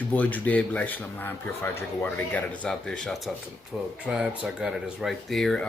It's your boy Judea, Black Shalom L'Chaim, purified drinking water. They got it. It's out there. Shouts out to the 12 tribes. I got it. It's right there.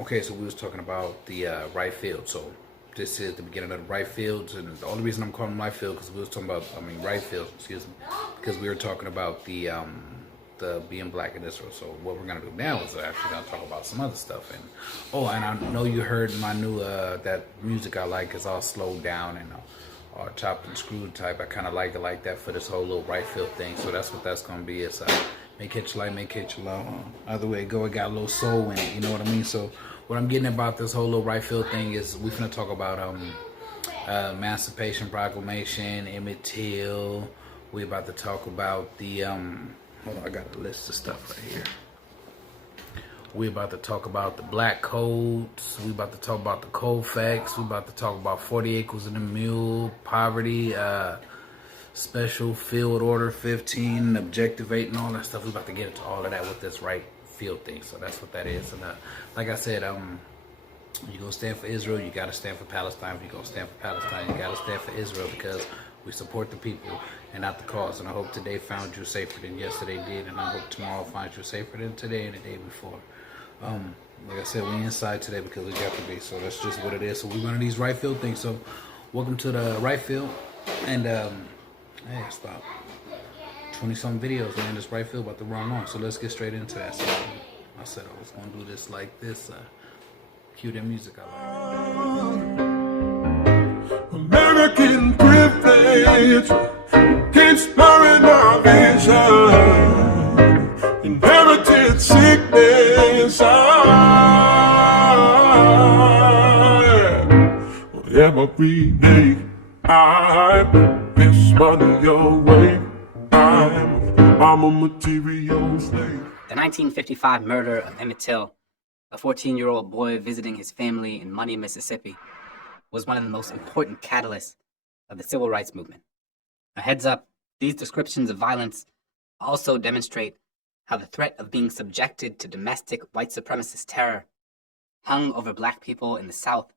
Okay, so we was talking about the right field. So this is the beginning of the right fields, and the only reason I'm calling them right field because we was talking about, right field. Excuse me, because we were talking about the being black in Israel. So what we're gonna do now is actually gonna talk about some other stuff. And and I know you heard my new that music I like is all slowed down and or chopped and screwed type. I kind of like it like that for this whole little right field thing. So that's what that's gonna be. It's make it light, make it low. Either way it go, it got a little soul in it. You know what I mean? So what I'm getting about this whole little right field thing is we finna talk about Emancipation Proclamation, Emmett Till. We about to talk about the hold on, I got a list of stuff right here. We about to talk about the black codes. We about to talk about the cold facts. We about to talk about 40 acres and a mule, poverty, special field order 15, objective 8, and all that stuff. We about to get into all of that with this right field thing. So that's what that is. And like I said, you gonna stand for Israel, you gotta stand for Palestine. If you gonna stand for Palestine, you gotta stand for Israel because we support the people and not the cause. And I hope today found you safer than yesterday did, and I hope tomorrow finds you safer than today and the day before. Like I said, we inside today because we got to be. So that's just what it is. So we're one of these right field things. So welcome to the right field. And hey, stop. 20-some videos, man. This right field about the wrong one. So let's get straight into that. So I said I was gonna do this like this. Cue the music I like. American privilege, inspiring our vision. Inherited sickness, every day I'm this money your way. I'm a material slave. The 1955 murder of Emmett Till, a 14-year-old boy visiting his family in Money, Mississippi, was one of the most important catalysts of the civil rights movement. A heads up, these descriptions of violence also demonstrate how the threat of being subjected to domestic white supremacist terror hung over black people in the South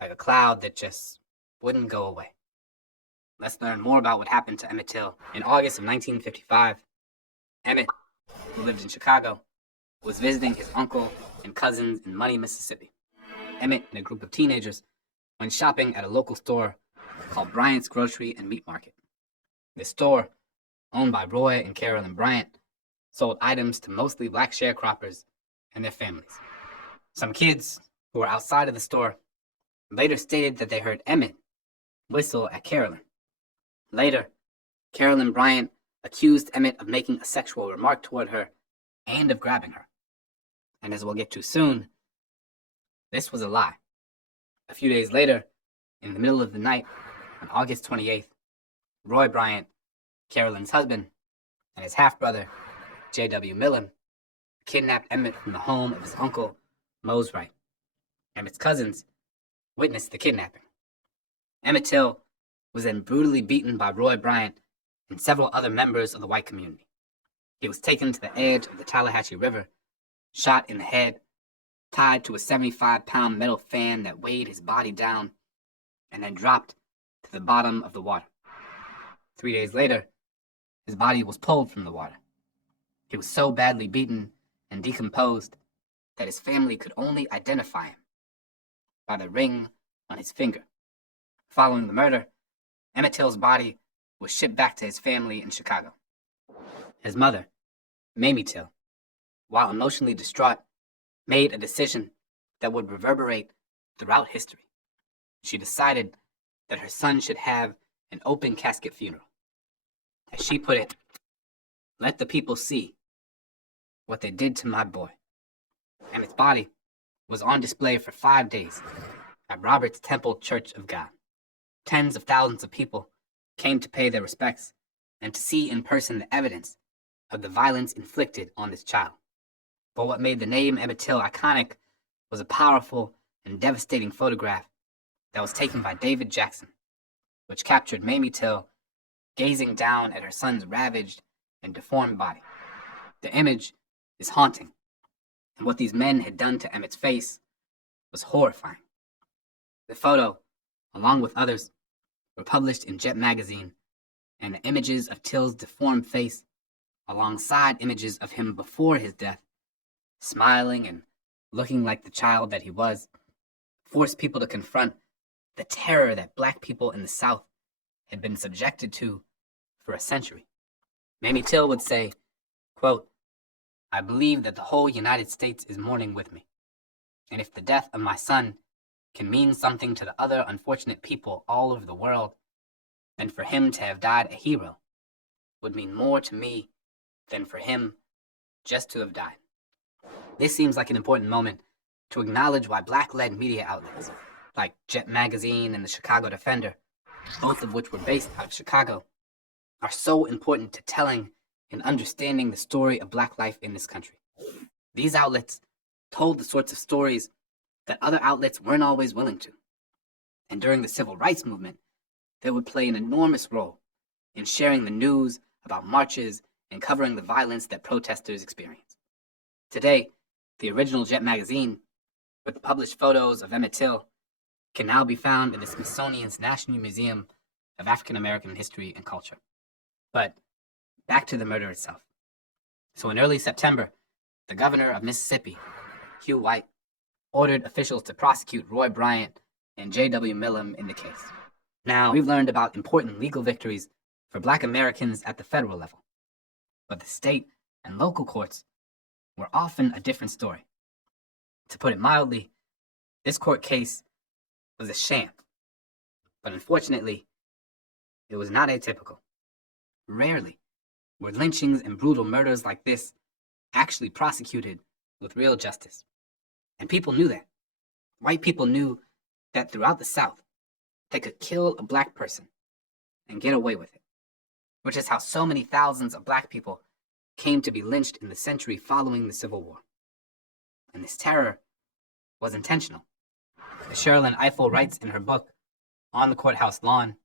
like a cloud that just wouldn't go away. Let's learn more about what happened to Emmett Till. In August of 1955, Emmett, who lived in Chicago, was visiting his uncle and cousins in Money, Mississippi. Emmett and a group of teenagers went shopping at a local store called Bryant's Grocery and Meat Market. This store, owned by Roy and Carolyn Bryant, sold items to mostly black sharecroppers and their families. Some kids who were outside of the store later stated that they heard Emmett whistle at Carolyn. Later, Carolyn Bryant accused Emmett of making a sexual remark toward her and of grabbing her. And as we'll get to soon, this was a lie. A few days later, in the middle of the night, on August 28th, Roy Bryant, Carolyn's husband, and his half-brother, J.W. Millen, kidnapped Emmett from the home of his uncle, Mose Wright. Emmett's cousins witnessed the kidnapping. Emmett Till was then brutally beaten by Roy Bryant and several other members of the white community. He was taken to the edge of the Tallahatchie River, shot in the head, tied to a 75-pound metal fan that weighed his body down, and then dropped to the bottom of the water. 3 days later, his body was pulled from the water. He was so badly beaten and decomposed that his family could only identify him by the ring on his finger. Following the murder, Emmett Till's body was shipped back to his family in Chicago. His mother, Mamie Till, while emotionally distraught, made a decision that would reverberate throughout history. She decided that her son should have an open casket funeral. As she put it, "Let the people see what they did to my boy." Emmett's body was on display for 5 days at Robert's Temple Church of God. Tens of thousands of people came to pay their respects and to see in person the evidence of the violence inflicted on this child. But what made the name Emmett Till iconic was a powerful and devastating photograph that was taken by David Jackson, which captured Mamie Till gazing down at her son's ravaged and deformed body. The image is haunting, and what these men had done to Emmett's face was horrifying. The photo, along with others, were published in Jet magazine and the images of Till's deformed face, alongside images of him before his death, smiling and looking like the child that he was, forced people to confront the terror that Black people in the South had been subjected to for a century. Mamie Till would say, quote, "I believe that the whole United States is mourning with me. And if the death of my son can mean something to the other unfortunate people all over the world, then for him to have died a hero would mean more to me than for him just to have died." This seems like an important moment to acknowledge why Black-led media outlets like Jet Magazine and the Chicago Defender, both of which were based out of Chicago, are so important to telling and understanding the story of Black life in this country. These outlets told the sorts of stories that other outlets weren't always willing to. And during the Civil Rights Movement, they would play an enormous role in sharing the news about marches and covering the violence that protesters experienced. Today, the original Jet Magazine, with published photos of Emmett Till, can now be found in the Smithsonian's National Museum of African American History and Culture. But back to the murder itself. So in early September, the governor of Mississippi, Hugh White, ordered officials to prosecute Roy Bryant and J.W. Millam in the case. Now, we've learned about important legal victories for Black Americans at the federal level, but the state and local courts were often a different story. To put it mildly, this court case was a sham, but unfortunately, it was not atypical. Rarely were lynchings and brutal murders like this actually prosecuted with real justice. And people knew that. White people knew that throughout the South, they could kill a Black person and get away with it, which is how so many thousands of Black people came to be lynched in the century following the Civil War. And this terror was intentional. As Sherilyn Ifill writes in her book, On the Courthouse Lawn,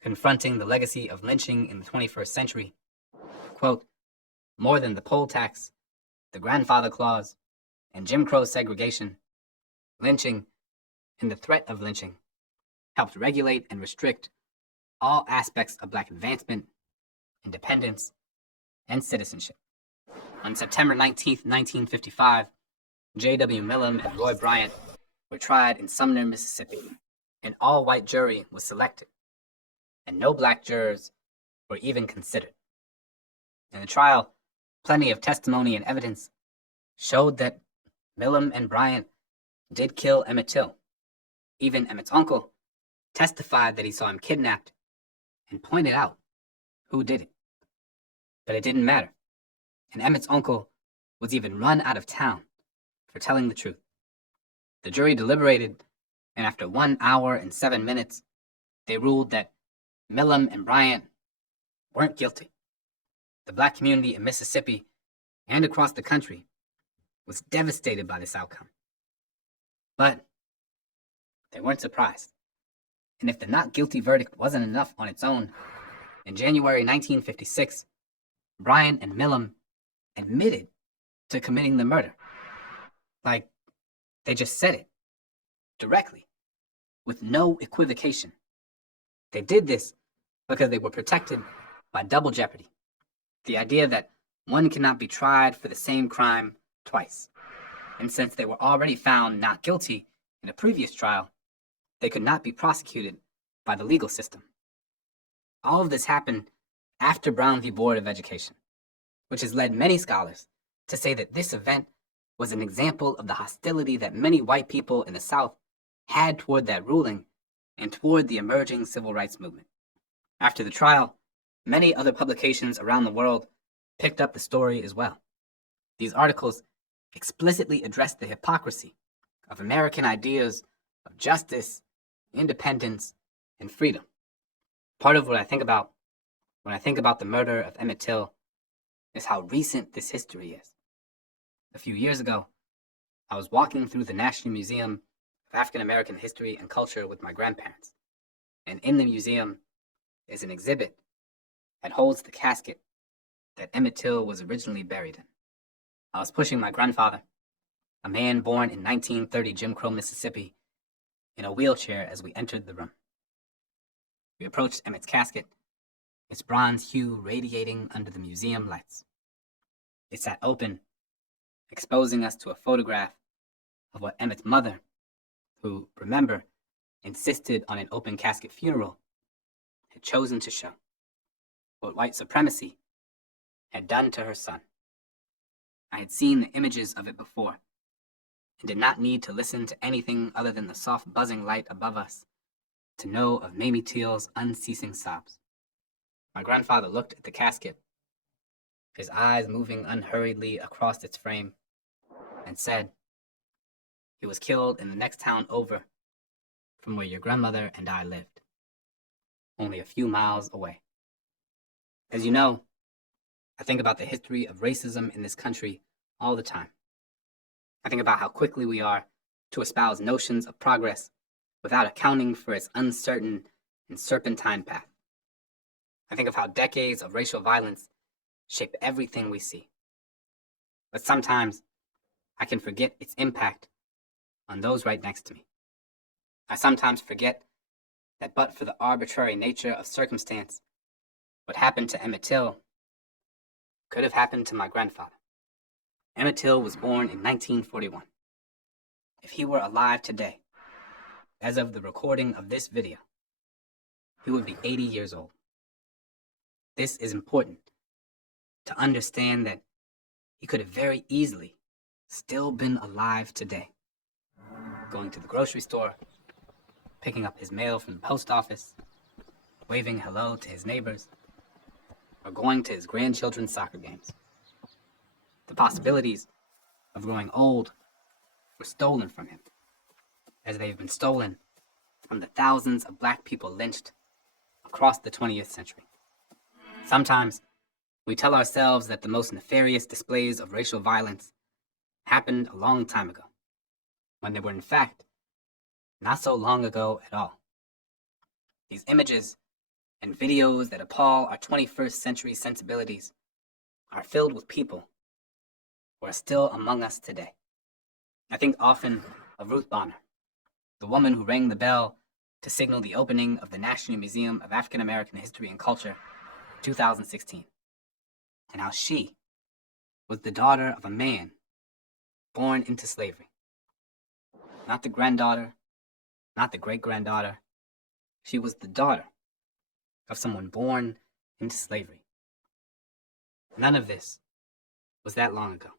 Confronting the Legacy of Lynching in the 21st Century, quote, "More than the poll tax, the grandfather clause, and Jim Crow segregation, lynching and the threat of lynching helped regulate and restrict all aspects of Black advancement, independence, and citizenship." On September 19th, 1955, J.W. Millam and Roy Bryant were tried in Sumner, Mississippi. An all-white jury was selected, and no Black jurors were even considered. In the trial, plenty of testimony and evidence showed that Millam and Bryant did kill Emmett Till. Even Emmett's uncle testified that he saw him kidnapped and pointed out who did it. But it didn't matter, and Emmett's uncle was even run out of town for telling the truth. The jury deliberated, and after 1 hour and 7 minutes, they ruled that Millam and Bryant weren't guilty. The Black community in Mississippi and across the country was devastated by this outcome. But they weren't surprised. And if the not guilty verdict wasn't enough on its own, in January 1956, Bryant and Millam admitted to committing the murder. Like, they just said it directly, with no equivocation. They did this because they were protected by double jeopardy, the idea that one cannot be tried for the same crime twice. And since they were already found not guilty in a previous trial, they could not be prosecuted by the legal system. All of this happened after Brown v. Board of Education, which has led many scholars to say that this event was an example of the hostility that many white people in the South had toward that ruling and toward the emerging civil rights movement. After the trial, many other publications around the world picked up the story as well. These articles explicitly addressed the hypocrisy of American ideas of justice, independence, and freedom. Part of what I think about when I think about the murder of Emmett Till is how recent this history is. A few years ago, I was walking through the National Museum of African American History and Culture with my grandparents, and in the museum is an exhibit that holds the casket that Emmett Till was originally buried in. I was pushing my grandfather, a man born in 1930 Jim Crow, Mississippi, in a wheelchair as we entered the room. We approached Emmett's casket. its bronze hue radiating under the museum lights. It sat open, exposing us to a photograph of what Emmett's mother, who, remember, insisted on an open casket funeral, had chosen to show. What white supremacy had done to her son. I had seen the images of it before, and did not need to listen to anything other than the soft buzzing light above us to know of Mamie Till's unceasing sobs. My grandfather looked at the casket, his eyes moving unhurriedly across its frame, and said, "He was killed in the next town over from where your grandmother and I lived, only a few miles away." As you know, I think about the history of racism in this country all the time. I think about how quickly we are to espouse notions of progress without accounting for its uncertain and serpentine path. I think of how decades of racial violence shape everything we see. But sometimes I can forget its impact on those right next to me. I sometimes forget that but for the arbitrary nature of circumstance, what happened to Emmett Till could have happened to my grandfather. Emmett Till was born in 1941. If he were alive today, as of the recording of this video, he would be 80 years old. This is important to understand that he could have very easily still been alive today, going to the grocery store, picking up his mail from the post office, waving hello to his neighbors, or going to his grandchildren's soccer games. The possibilities of growing old were stolen from him, as they've been stolen from the thousands of black people lynched across the 20th century. Sometimes we tell ourselves that the most nefarious displays of racial violence happened a long time ago, when they were in fact not so long ago at all. These images and videos that appall our 21st century sensibilities are filled with people who are still among us today. I think often of Ruth Bonner, the woman who rang the bell to signal the opening of the National Museum of African American History and Culture in 2016, and how she was the daughter of a man born into slavery. Not the granddaughter, not the great-granddaughter. She was the daughter of someone born into slavery. None of this was that long ago.